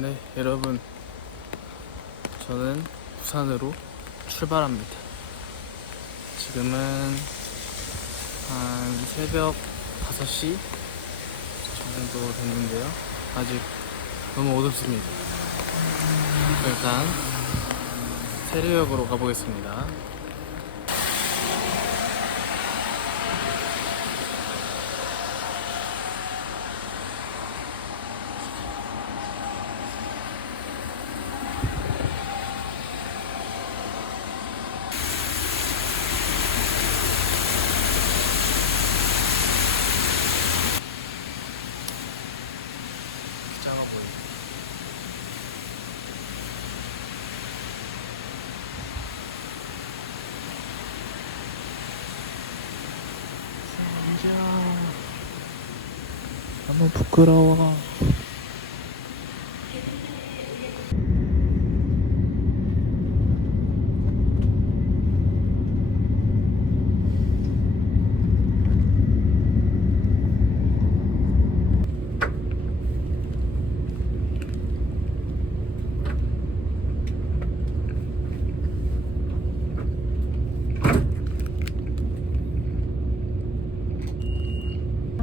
네, 여러분. 저는 부산으로 출발합니다. 지금은 한 새벽 5시 정도 됐는데요. 아직 너무 어둡습니다. 일단 세례역으로 가보겠습니다. 작아 보이네. 너무 부끄러워.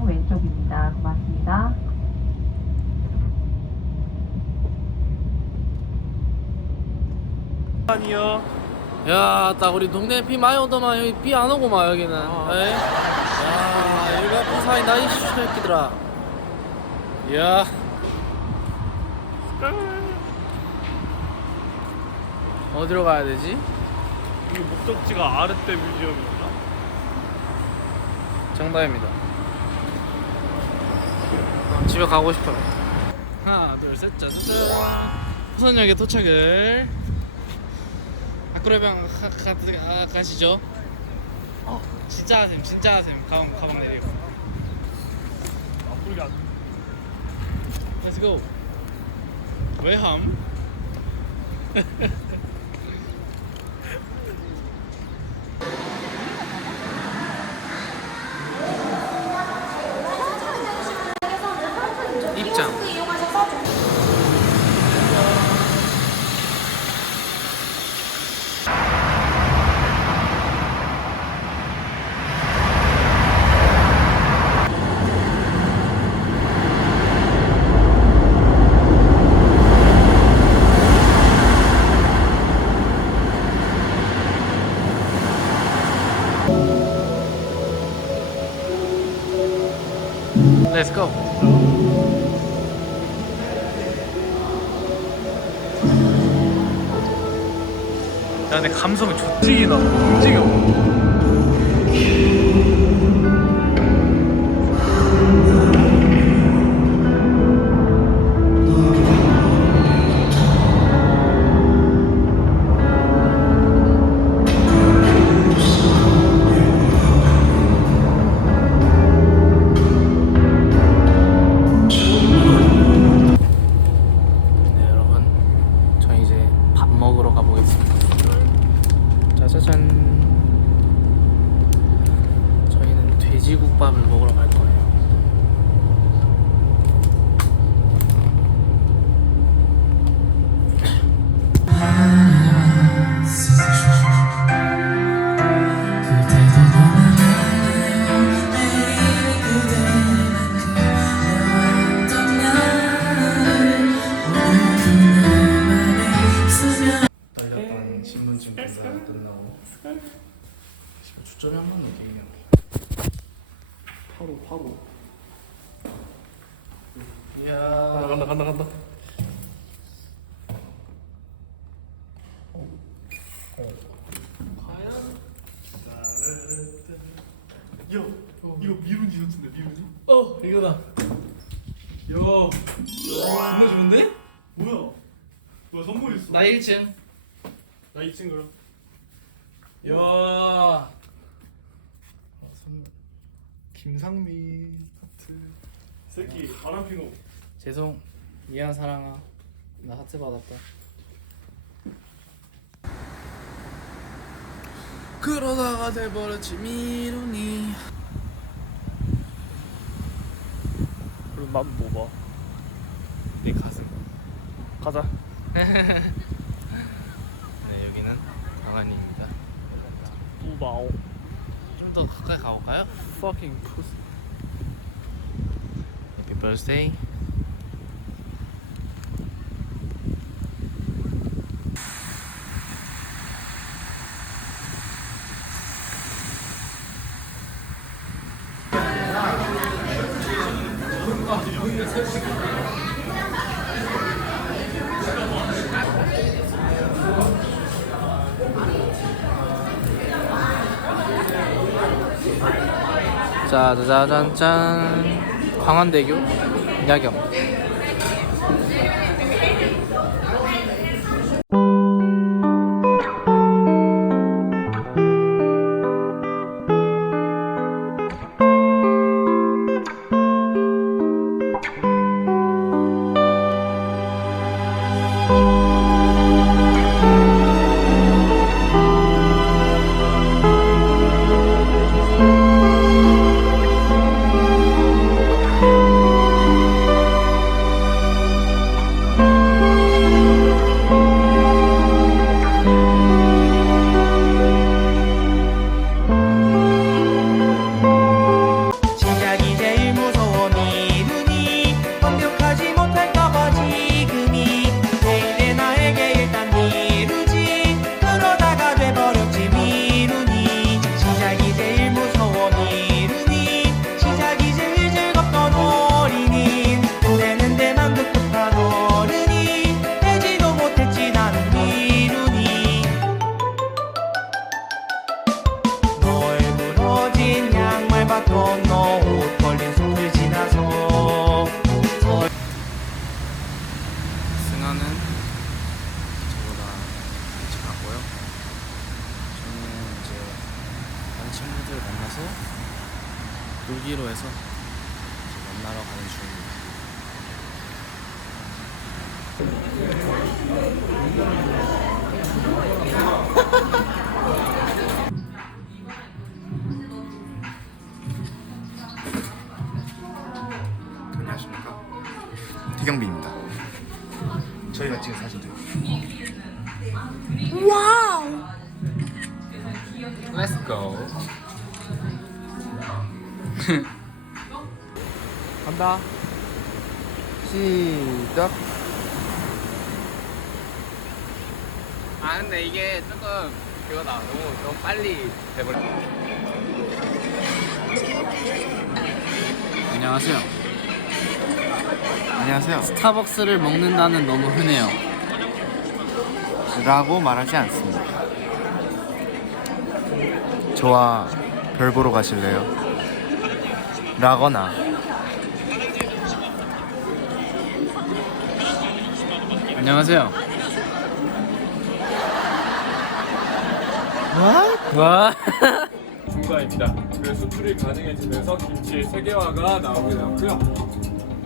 왼쪽입니다. 고맙습니다. 아니요. 야, 딱 우리 동네 비 많이 오더만 여기 비 안 오고 막 여기는. 에이? 야, 여기가 부산이 나이 새끼들아. 야, 어디로 가야 되지? 이게 목적지가 아르떼 뮤지엄이었나? 정답입니다. 어, 집에 가고 싶어요. 하나, 둘, 셋, 짜자잔. 부산역에 도착을. 학구레병 가, 가, 가, 가시죠. 어, 진짜 하셈, 진짜 하셈. 가방, 가방 내리고. 안. Let's go. 외함. Let's go. 야, 내 감성이 조직이나 움직여. 끝나고 지금 초점이 한 번도 되겠네요 바로 바로. 이야 간다 간다 간다. 과연? 야, 이거 미룬지 같은데 미룬지? 어 이거다 야, 존나 좋은데? 뭐야? 뭐야 선물 있어? 나 1층 나 2층 그럼. 이야 아, 선물. 김상미 하트. 새끼 바람 피노. 죄송 미안 사랑아 나 하트 받았다 그러다가 돼버렸지 미루니 그럼 난뭐 봐? 내 가슴 가자. 네, 여기는 강한입 니다. 우바오. 좀 더 가까이 가볼까요? Fucking pussy. Happy birthday. 짜자잔짠. 광안대교 야경 승아는 저보다 일찍 갔고요. 저는 이제 다른 친구들 만나서 놀기로 해서 만나러 가는 중입니다. 안녕하십니까? 태경빈입니다 저희가 찍은 사진들 Let's go. 간다. 시작. 아 근데 이게 조금 그거다. 너무 너무 빨리 돼버려. 안녕하세요 안녕하세요 스타벅스를 먹는다는 너무 흔해요 라고 말하지 않습니다 저와 별 보러 가실래요? 라거나 안녕하세요 와? 중과입니다. 그 수출이 가능해지면서 김치의 세계화가 나오게 되었고요.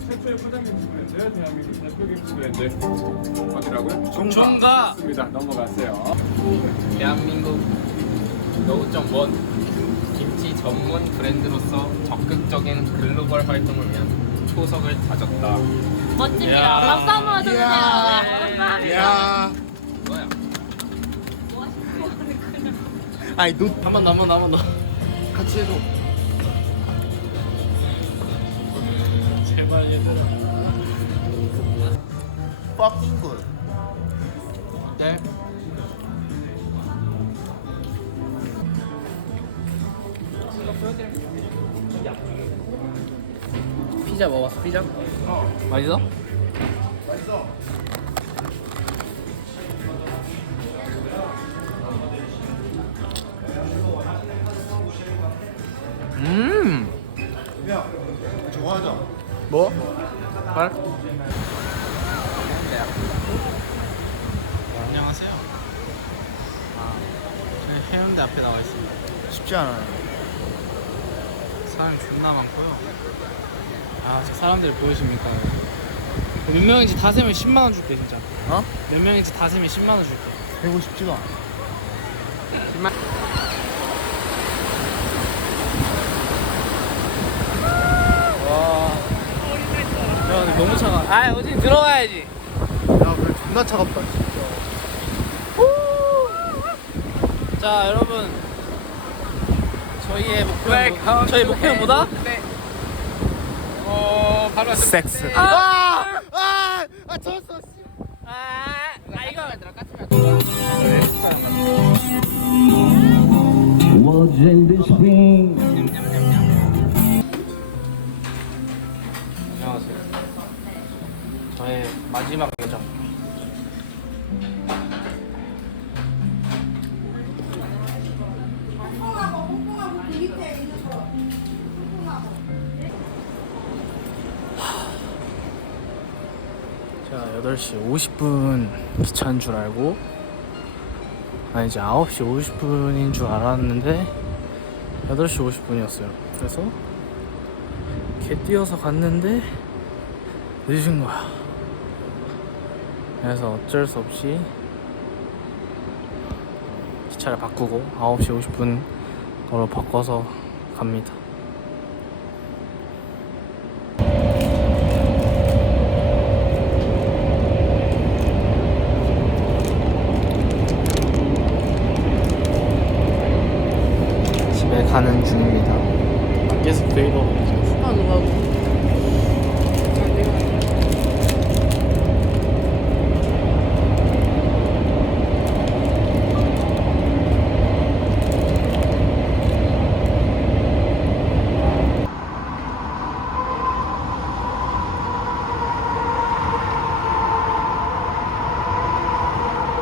최초의 포장김치 브랜드, 대한민국 대표 브랜드 어디라고요? 종가 맞습니다. 넘어가세요. 대한민국 노.1 김치 전문 브랜드로서 적극적인 글로벌 활동을 위한 초석을 다졌다. 멋집니다. 박수 한번 뭐야? 아니 너 한번 더, 한번 더, 한번 더. 같이 해도 제발 얘들아. Fucking good 네. 피자 먹었어, 피자? 어. 맛있어? 음. 저거 하자 뭐? 말? 안녕하세요. 아, 저희 해운대 앞에 나와 있습니다. 쉽지 않아요 사람이 존나 많고요. 아, 저 사람들 보이십니까? 몇 명인지 다 세면 10만 원 줄게 진짜. 어? 몇 명인지 다 세면 10만 원 줄게. 되고 싶지가 않아 와. 야, 근데 너무 차가. 아, 어디 들어가야지. 야 그래 존나 차갑다 진짜 자 여러분. 저희의 목표는 뭐, 저희 목표는 뭐다? 어 바로 섹스 아! 아! 아 졌어 아, 아 이거. 안녕하 자, 8시 50분 기차인 줄 알고 아 이제 9시 50분인 줄 알았는데 8시 50분이었어요. 그래서 개 뛰어서 갔는데 늦은 거야. 그래서 어쩔 수 없이 기차를 바꾸고 9시 50분으로 바꿔서 갑니다.